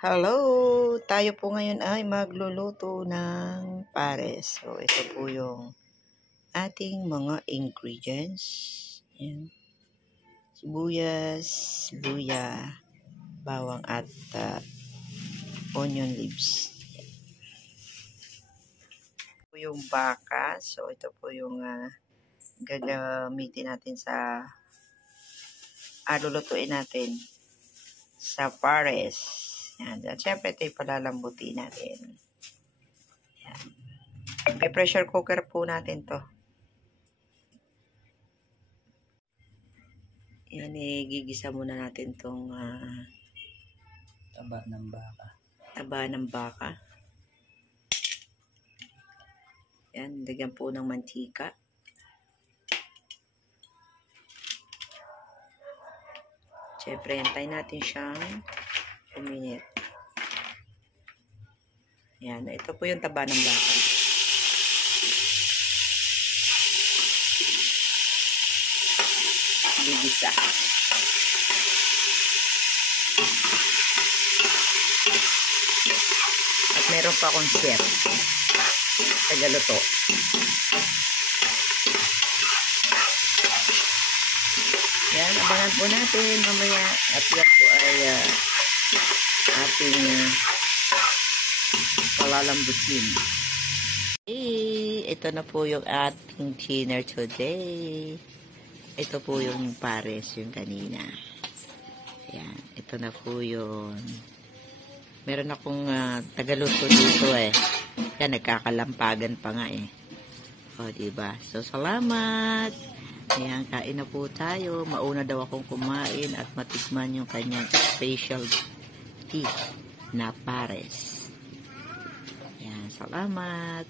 Hello! Tayo po ngayon ay magluluto ng pares. So, ito po yung ating mga ingredients. Ayan. Sibuyas, luya, bawang at onion leaves. Ito po yung baka. So, ito po yung gagamitin natin sa lulutuin natin sa pares. Yan. At syempre, ito yung palalambutin natin. Yan. May pressure cooker po natin to. Yan, gigisa muna natin tong taba ng baka. Taba ng baka. Yan, lagyan po ng mantika. Syempre, hintayin natin siyang uminit. Yan, ito po yung taba ng baka. Gigisa. At meron pa akong chef. Tagaluto. Yan, abangan po natin mamaya. At yan po ay ating palalambutin. Ito na po yung ating dinner today. Ito po yung pares, yung kanina. Yan, ito na po yun. Meron akong tagaluto dito eh. Yan, nagkakalampagan pa nga eh. O, diba? So, salamat! Ayan, kain na po tayo. Mauna daw akong kumain at matikman yung kanyang specialty na pares. Ayan, salamat!